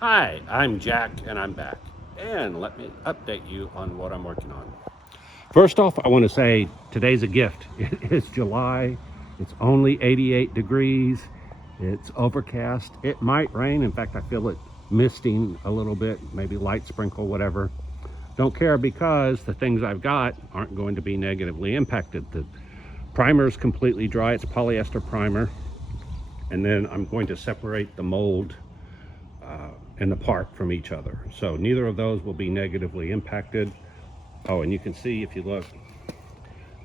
Hi, I'm Jack and I'm back. And let me update you on what I'm working on. First off, I want to say today's a gift. It is July. It's only 88 degrees. It's overcast. It might rain. In fact, I feel it misting a little bit, maybe light sprinkle, whatever. Don't care because the things I've got aren't going to be negatively impacted. The primer is completely dry. It's polyester primer. And then I'm going to separate the mold and the part from each other. So neither of those will be negatively impacted. Oh, and you can see if you look,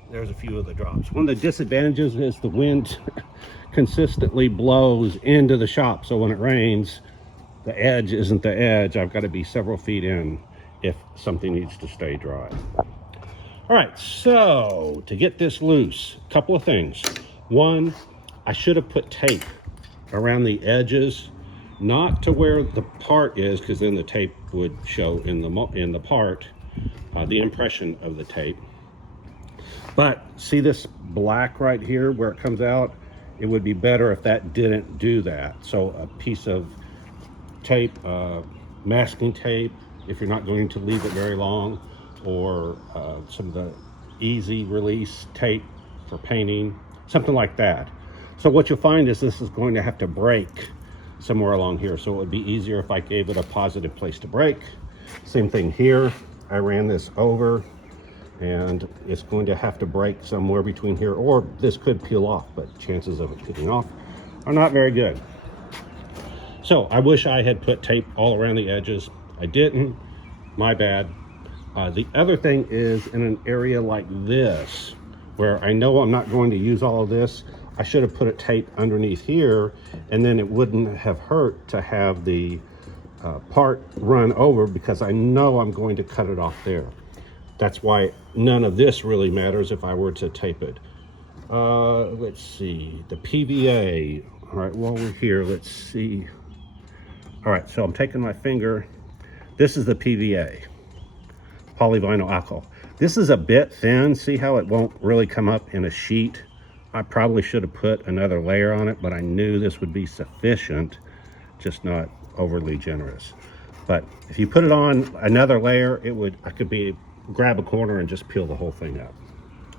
there's a few of the drops. One of the disadvantages is the wind consistently blows into the shop. So when it rains, the edge isn't the edge. I've got to be several feet in if something needs to stay dry. All right, so to get this loose, a couple of things. One, I should have put tape around the edges, not to where the part is, because then the tape would show in the part, the impression of the tape. But see this black right here where it comes out? It would be better if that didn't do that. So a piece of tape, masking tape, if you're not going to leave it very long, or some of the easy release tape for painting, something like that. So what you'll find is this is going to have to break somewhere along here. So it would be easier if I gave it a positive place to break. Same thing here. I ran this over and it's going to have to break somewhere between here, or this could peel off, but chances of it peeling off are not very good. So I wish I had put tape all around the edges. I didn't, my bad. The other thing is in an area like this, where I know I'm not going to use all of this, I should have put a tape underneath here, and then it wouldn't have hurt to have the part run over, because I know I'm going to cut it off there. That's why none of this really matters if I were to tape it. Let's see, the PVA. All right, while we're here, let's see. All right, so I'm taking my finger. This is the PVA, polyvinyl alcohol. This is a bit thin. See how it won't really come up in a sheet? I probably should have put another layer on it, but I knew this would be sufficient, just not overly generous. But if you put it on another layer, I could grab a corner and just peel the whole thing up.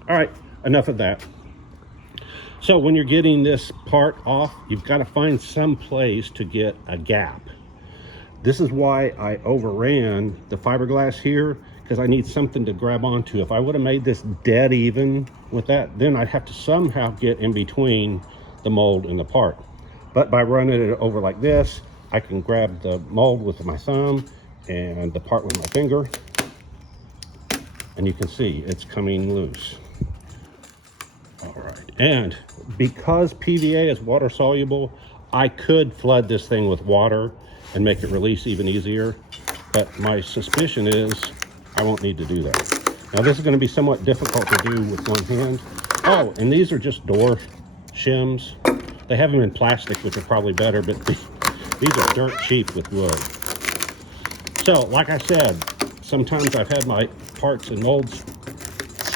All right, enough of that. So when you're getting this part off, you've got to find some place to get a gap. This is why I overran the fiberglass here, because I need something to grab onto. If I would have made this dead even with that, then I'd have to somehow get in between the mold and the part. But by running it over like this, I can grab the mold with my thumb and the part with my finger, and you can see it's coming loose. All right, and because PVA is water soluble, I could flood this thing with water and make it release even easier, but my suspicion is I won't need to do that. Now this is going to be somewhat difficult to do with one hand. Oh, and these are just door shims. They have them in plastic, which are probably better, but these are dirt cheap with wood. So like I said, sometimes I've had my parts and molds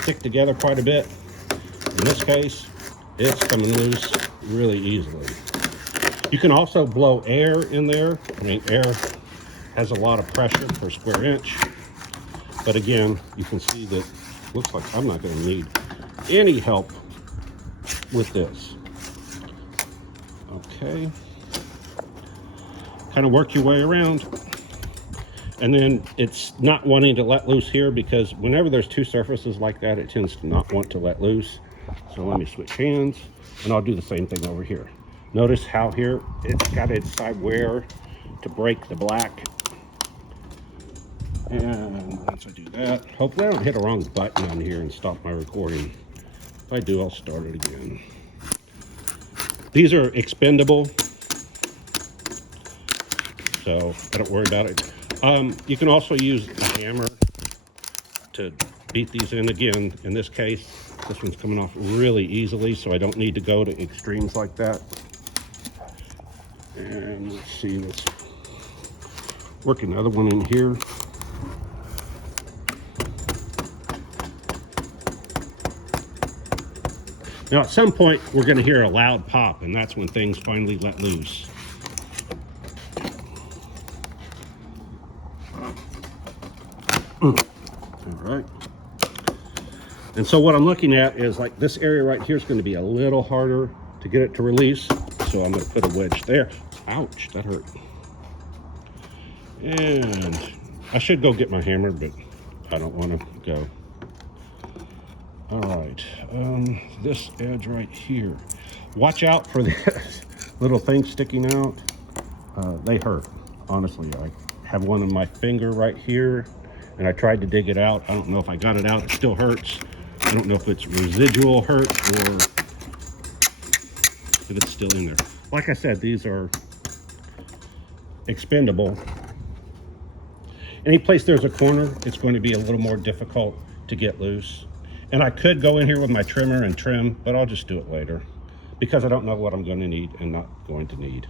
stick together quite a bit. In this case, it's coming loose really easily. You can also blow air in there. I mean, air has a lot of pressure per square inch. But again, you can see that it looks like I'm not going to need any help with this. Okay. Kind of work your way around. And then it's not wanting to let loose here, because whenever there's two surfaces like that, it tends to not want to let loose. So let me switch hands, and I'll do the same thing over here. Notice how here it's got to decide where to break the black. And once I do that, hopefully I don't hit a wrong button on here and stop my recording. If I do, I'll start it again. These are expendable, so I don't worry about it. You can also use a hammer to beat these in. Again, in this case, this one's coming off really easily, so I don't need to go to extremes like that. And let's see, let's work another one in here. Now at some point we're going to hear a loud pop, and that's when things finally let loose. All right. And so what I'm looking at is like this area right here is going to be a little harder to get it to release. So I'm going to put a wedge there. Ouch, that hurt. And I should go get my hammer, but I don't want to go. All right, this edge right here. Watch out for this little thing sticking out. They hurt, honestly. I have one on my finger right here, and I tried to dig it out. I don't know if I got it out. It still hurts. I don't know if it's residual hurt or if it's still in there. Like I said, these are expendable. Any place there's a corner, it's going to be a little more difficult to get loose. And I could go in here with my trimmer and trim, but I'll just do it later because I don't know what I'm going to need and not going to need.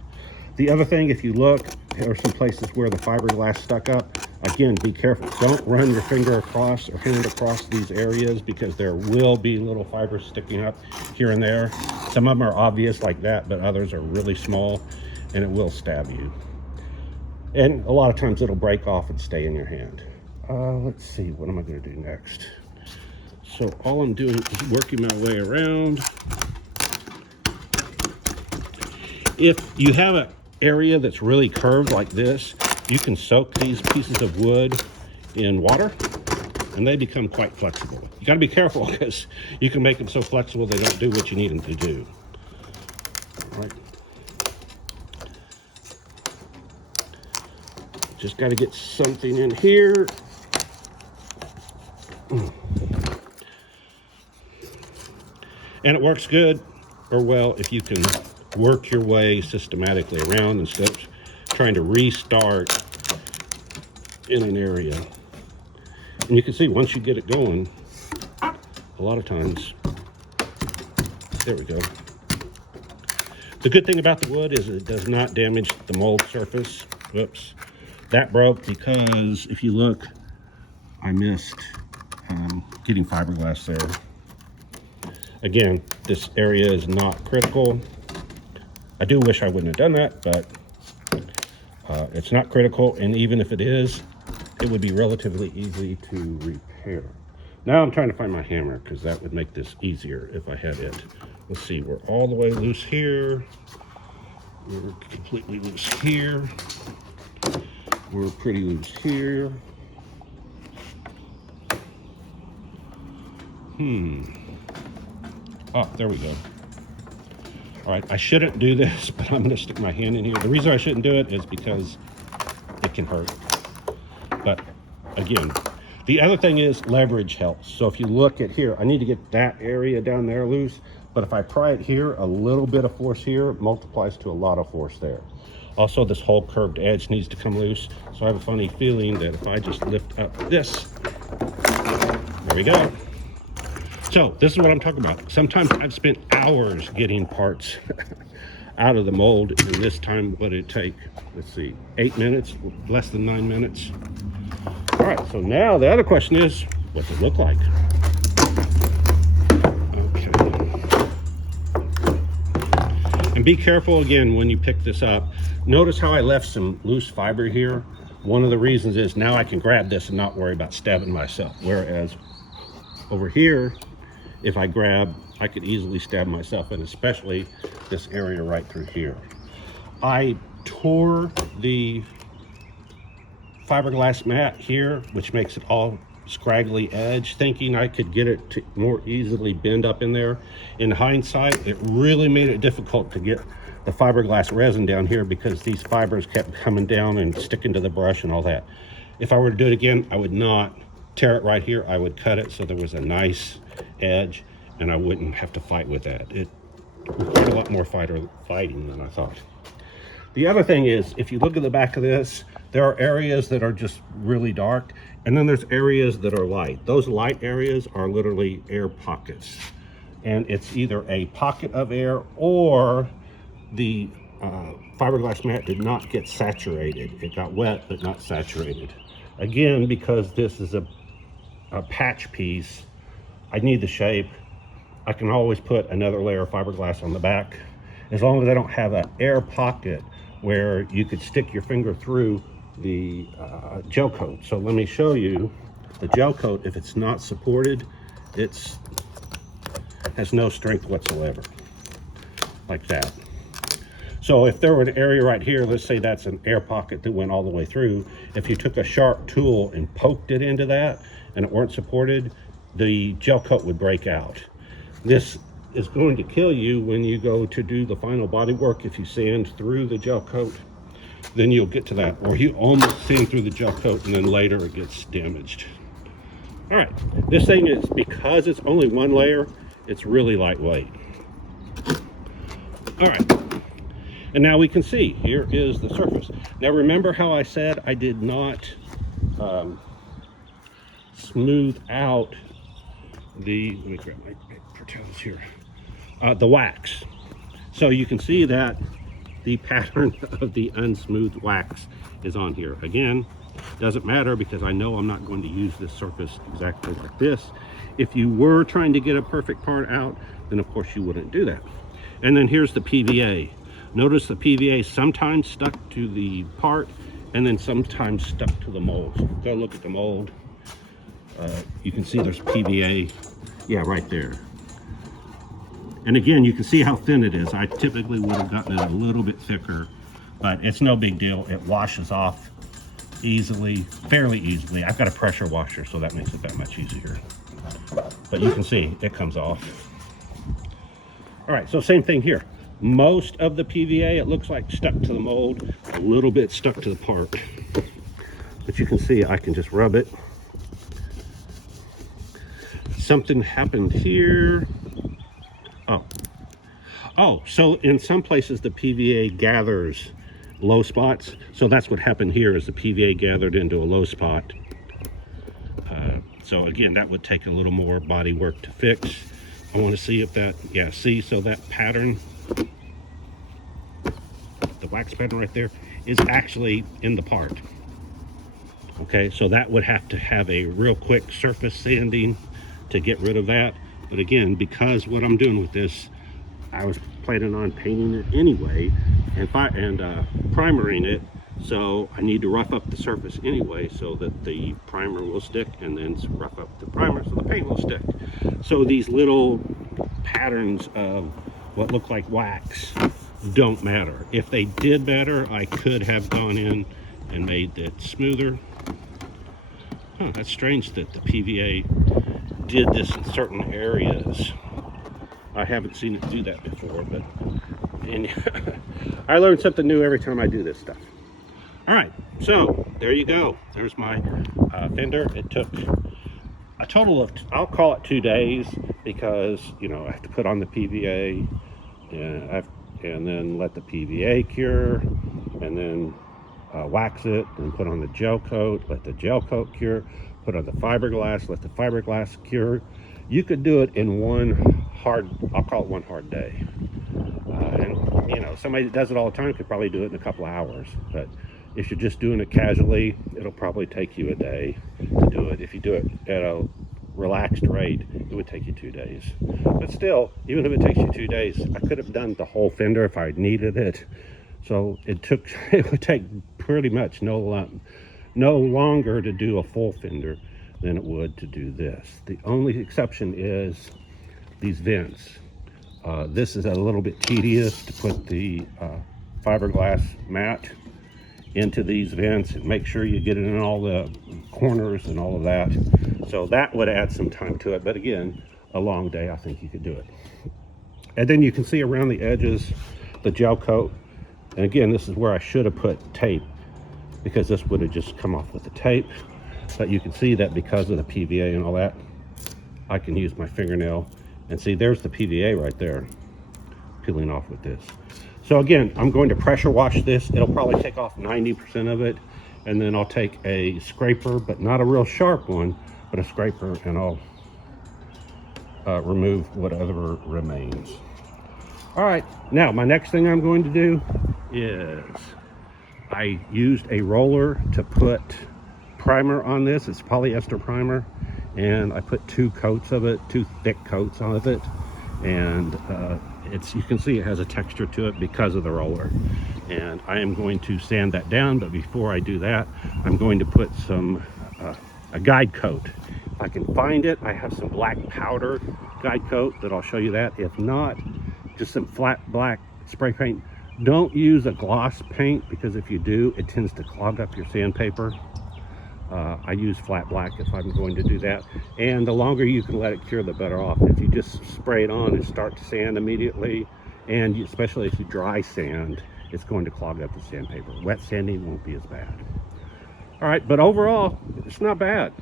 The other thing, if you look, there are some places where the fiberglass stuck up. Again, be careful. Don't run your finger across or hand across these areas because there will be little fibers sticking up here and there. Some of them are obvious like that, but others are really small and it will stab you. And a lot of times it'll break off and stay in your hand. Let's see, what am I going to do next? So all I'm doing is working my way around. If you have an area that's really curved like this, you can soak these pieces of wood in water and they become quite flexible. You got to be careful because you can make them so flexible they don't do what you need them to do. All right. Just got to get something in here. And it works good or well if you can work your way systematically around instead of trying to restart in an area. And you can see once you get it going, a lot of times, there we go. The good thing about the wood is it does not damage the mold surface. Whoops, that broke because if you look, I missed getting fiberglass there. Again, this area is not critical. I do wish I wouldn't have done that, but it's not critical. And even if it is, it would be relatively easy to repair. Now I'm trying to find my hammer because that would make this easier if I had it. Let's see, we're all the way loose here. We're completely loose here. We're pretty loose here. Oh, there we go. All right, I shouldn't do this, but I'm gonna stick my hand in here. The reason I shouldn't do it is because it can hurt. But again, the other thing is leverage helps. So if you look at here, I need to get that area down there loose, but if I pry it here, a little bit of force here multiplies to a lot of force there. Also, this whole curved edge needs to come loose. So I have a funny feeling that if I just lift up this, there we go. So this is what I'm talking about. Sometimes I've spent hours getting parts out of the mold, and this time what did it take? Let's see, 8 minutes, less than 9 minutes. All right, so now the other question is, what's it look like? Okay. And be careful again when you pick this up. Notice how I left some loose fiber here. One of the reasons is now I can grab this and not worry about stabbing myself. Whereas over here, if I grab, I could easily stab myself, and especially this area right through here. I tore the fiberglass mat here, which makes it all scraggly edge, thinking I could get it to more easily bend up in there. In hindsight, it really made it difficult to get the fiberglass resin down here because these fibers kept coming down and sticking to the brush and all that. If I were to do it again, I would not tear it right here. I would cut it so there was a nice edge and I wouldn't have to fight with that. It required a lot more fighting than I thought. The other thing is, if you look at the back of this, there are areas that are just really dark, and then there's areas that are light. Those light areas are literally air pockets. And it's either a pocket of air or the fiberglass mat did not get saturated. It got wet, but not saturated. Again, because this is a patch piece, I need the shape. I can always put another layer of fiberglass on the back, as long as I don't have an air pocket where you could stick your finger through the gel coat. So let me show you. the gel coat, if it's not supported, has no strength whatsoever, like that. So if there were an area right here, let's say that's an air pocket that went all the way through, if you took a sharp tool and poked it into that and it weren't supported, the gel coat would break out. This is going to kill you when you go to do the final body work. If you sand through the gel coat, then you'll get to that, or you almost sand through the gel coat and then later it gets damaged. All right, this thing is, because it's only one layer, it's really lightweight. All right, and now we can see here is the surface. Now remember how I said I did not smooth out the, let me grab my paper towels here, the wax. So you can see that the pattern of the unsmoothed wax is on here. Again, doesn't matter because I know I'm not going to use this surface exactly like this. If you were trying to get a perfect part out, then of course you wouldn't do that. And then here's the PVA. Notice the PVA sometimes stuck to the part and then sometimes stuck to the mold. So go look at the mold. You can see there's PVA, yeah, right there. And again, you can see how thin it is. I typically would have gotten it a little bit thicker, but it's no big deal. It washes off easily, fairly easily. I've got a pressure washer, so that makes it that much easier. But you can see it comes off. All right, so same thing here. Most of the PVA, it looks like stuck to the mold, a little bit stuck to the part. But you can see I can just rub it. Something happened here. Oh, so in some places the PVA gathers low spots. So that's what happened here, is the PVA gathered into a low spot. So again, that would take a little more body work to fix. I want to see if that, yeah, see, so that pattern, the wax pattern right there, is actually in the part. Okay, so that would have to have a real quick surface sanding to get rid of that. But again, because what I'm doing with this, I was planning on painting it anyway and primering it, so I need to rough up the surface anyway so that the primer will stick, and then rough up the primer so the paint will stick. So these little patterns of what look like wax don't matter. If they did matter, I could have gone in and made it smoother. Huh, that's strange that the PVA did this in certain areas. I haven't seen it do that before, but I learn something new every time I do this stuff. All right, so there you go. There's my fender. It took a total of, I'll call it 2 days, because, you know, I have to put on the PVA and then let the PVA cure, and then wax it, and put on the gel coat, let the gel coat cure, put on the fiberglass, let the fiberglass cure. You could do it in one hard, I'll call it one hard day. And you know, somebody that does it all the time could probably do it in a couple of hours. But if you're just doing it casually, it'll probably take you a day to do it. If you do it at a relaxed rate, it would take you 2 days. But still, even if it takes you 2 days, I could have done the whole fender if I needed it. So it would take pretty much no longer to do a full fender than it would to do this. The only exception is these vents. This is a little bit tedious to put the fiberglass mat into these vents and make sure you get it in all the corners and all of that. So that would add some time to it. But again, a long day, I think you could do it. And then you can see around the edges, the gel coat. And again, this is where I should have put tape, because this would have just come off with the tape. But you can see that because of the PVA and all that, I can use my fingernail and see there's the PVA right there peeling off with this. So again, I'm going to pressure wash this. It'll probably take off 90% of it, and then I'll take a scraper, but not a real sharp one, but a scraper, and I'll remove whatever remains. All right, now my next thing I'm going to do is I used a roller to put primer on this. It's polyester primer, and I put 2 coats of it, 2 thick coats of it, and you can see it has a texture to it because of the roller. And I am going to sand that down, but before I do that, I'm going to put some a guide coat. If I can find it, I have some black powder guide coat that I'll show you that. If not, just some flat black spray paint. Don't use a gloss paint, because if you do, it tends to clog up your sandpaper. I use flat black if I'm going to do that. And the longer you can let it cure, the better off. If you just spray it on and start to sand immediately, and especially if you dry sand, it's going to clog up the sandpaper. Wet sanding won't be as bad. All right, but overall, it's not bad.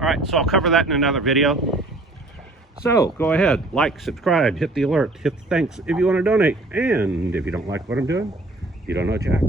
All right, so I'll cover that in another video. So go ahead, like, subscribe, hit the alert, hit the thanks if you want to donate. And if you don't like what I'm doing, you don't know Jack.